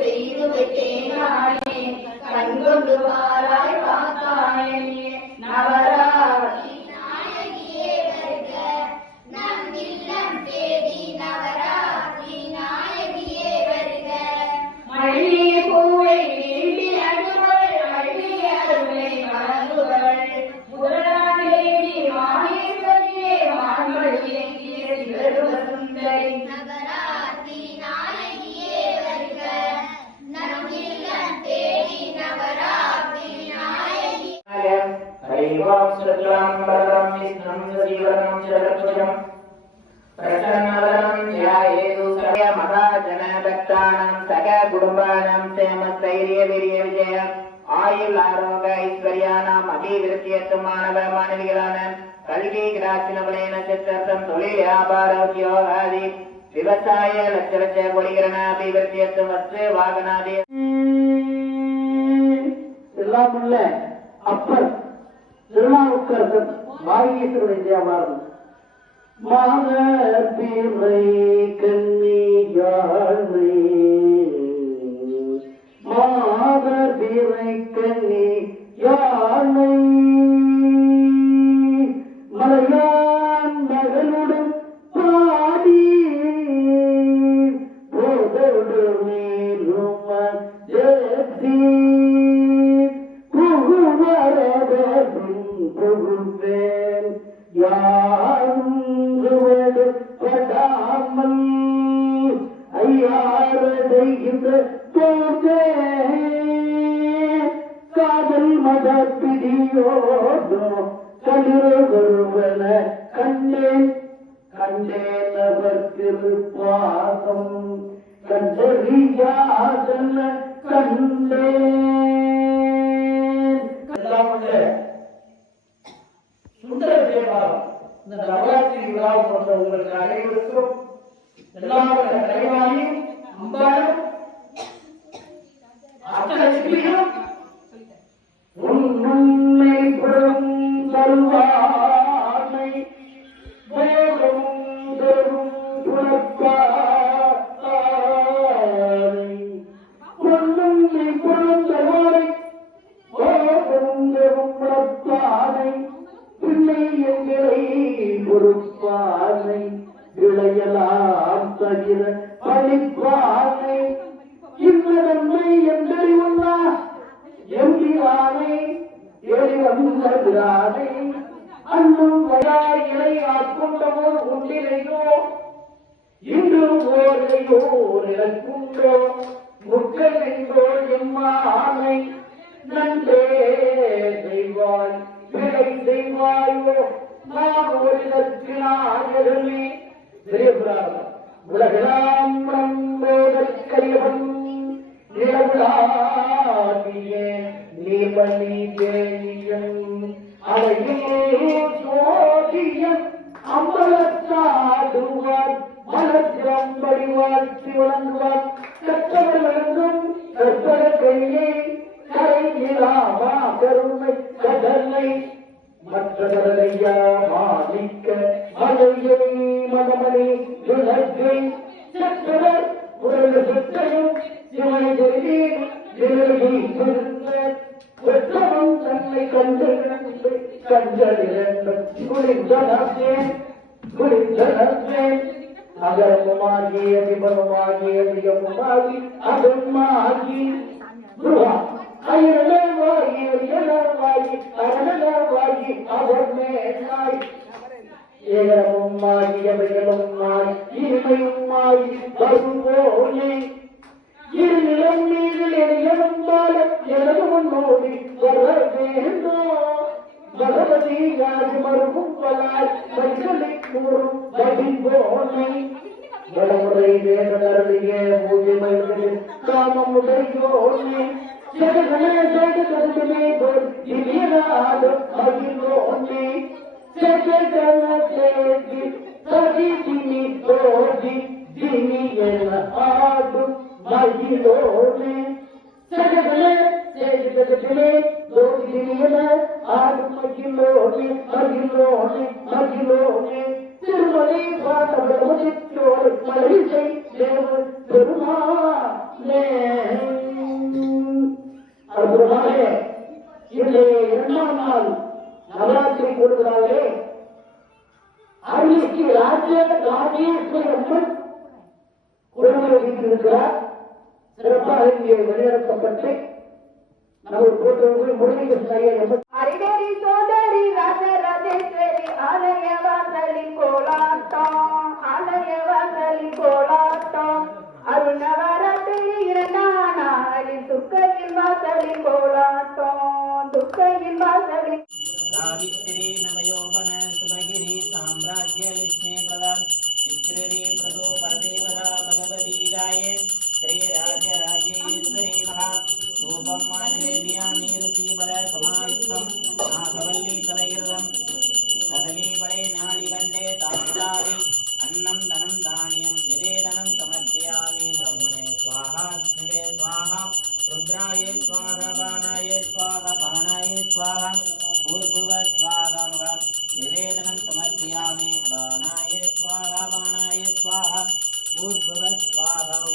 ചെയ്തു വിട്ടേ ஆலய மகாஜன பக்தானம் சக குடும்பானம் சேம ஸ்தைரிய வீரிய விஜய ஆயுள் ஆரோக ஐஸ்வர்யானாம் அபிவிருத்தியத்து மாணவ மாணவிகளான கல்வி கிராசினவலை நட்சத்திரம் தொழில் வியாபார உத்தியோகாதி விவசாய லட்ச லட்ச கொடிகரண அபிவிருத்தியத்து வஸ்து வாகனாதி. எல்லாம் உள்ள அப்பர் திருநாவுக்கரசன் வாகீஸ்வரன் விஜயபாரன் மாதர் பிறை கன்னியானை மாதர் மத பிடியோதோ கலிருவருவன கண்டேன் கண்டேன் அவர் திருப்பாதம் கண்டறியாதன கண்டேன் சுந்தர தேவாரம். இந்த நவராத்திரி விழா போன்ற உங்களுக்கு அனைவருக்கும் எல்லாருடைய உள்ள அம்பாளும் தருவானை வேகம் தரும் புறப்பானை பொன்னுண்மை புறம் தருவானை தரும் புறப்பானை பிள்ளை எங்களை பொறுப்பானை இளையலாம் தகிர பழிப்பானை இந்த நன்மை அன்னும் வயாய் இலை ஆட்கொண்டவோர் இன்றும் ஓரையோ நிலக்குண்டோ முக்கள் என்றோ எம்மானை நன்றே செய்வாய் பிழை செய்வாயோ நான் ஒருதற்கு நாயகமே. பெரிய உலகெல்லாம் நம்போதற்கரியவன் நிலவுலாகிய நீமணி தேவியன் அவையே சோதியம் அம்பலத்தாடுவார் மலத்திரம்படி வாழ்த்தி வழங்குவார் கற்றவர் வழங்கும் கற்பக கையை கரையிலாமா கருமை கடலை மற்றவரையா மாணிக்க மலையை மனமணி விளக்கை கற்றவர் உடல் சுத்தையும் சிவனை தெரிவி விலகி குளிர்ந்தனத்தேன் குளிர்ந்தனத்தேன் அகரமுமாகிய விபரமாகிய மிகமுமாகி அகமாகி துவா मुझे मैं काम मुदयोने जगधने जगधने बोल दिव्यनाद भगिलोने जगधन से दि सजी दिनी बोधि दिनी ये नाद भगिलोने जगधने से जगधने बोल दिनी ये नाद ஜெகமே ஜெகமே தோதி திருமலை பாட்டோர் மலைசை தேவ பெருமானே. அற்புதமாக இன்றைய இரண்டாம் நாள் நவராத்திரி கூடுதலாகவே அருள்மிகு ராஜ ராஜேஸ்வரி அம்மன் குழந்தை வைத்திருக்கிறார் சிறப்பாக இங்கே வழிநடத்தப்பட்டு நமது கூட்டுறவு முருகேசன் Aleluia.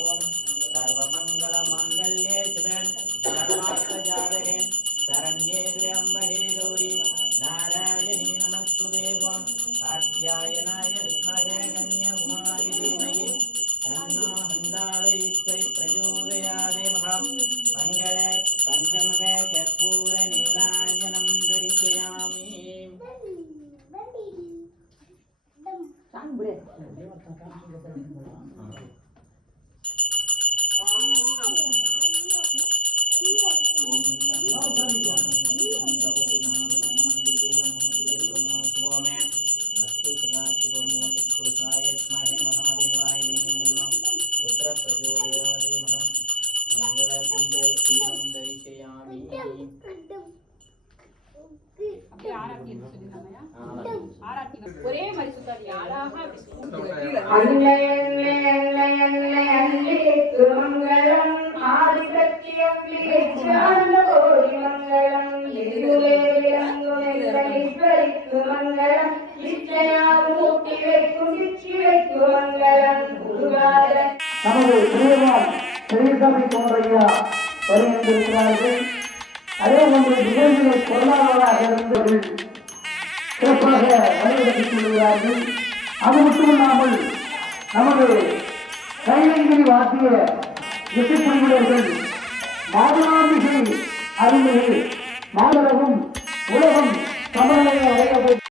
ஓம் சர்வமங்கல மங்கல்யே சிவன் சர்வார்த்த ஜாதகே சரண்யே திரியம்பகே கௌரி நாராயணி நமஸ்து தேவம் காத்தியாயனாய வித்மகே கன்யகுமாரி தீமகி தன்னோ ஹந்தாலயித்வை பிரச்சோதயாதே மகா பங்களே பஞ்சமகே கற்பூர் சிச்சி வைக்கும் மங்களம் குருவாரன் நமது திருவார் பெரியசாமி போன்றையா வருகின்றிருக்கிறார்கள் சிறப்பாக வழிநடத்திக் கொள்கிறார்கள். அது மட்டுமில்லாமல் நமது கைலங்கிரி வாத்திய இசைக்குழுவினர்கள் மாதனாம்பிகை அருள்மிகு மாதரவும் உலகம் சமநிலையை அடைய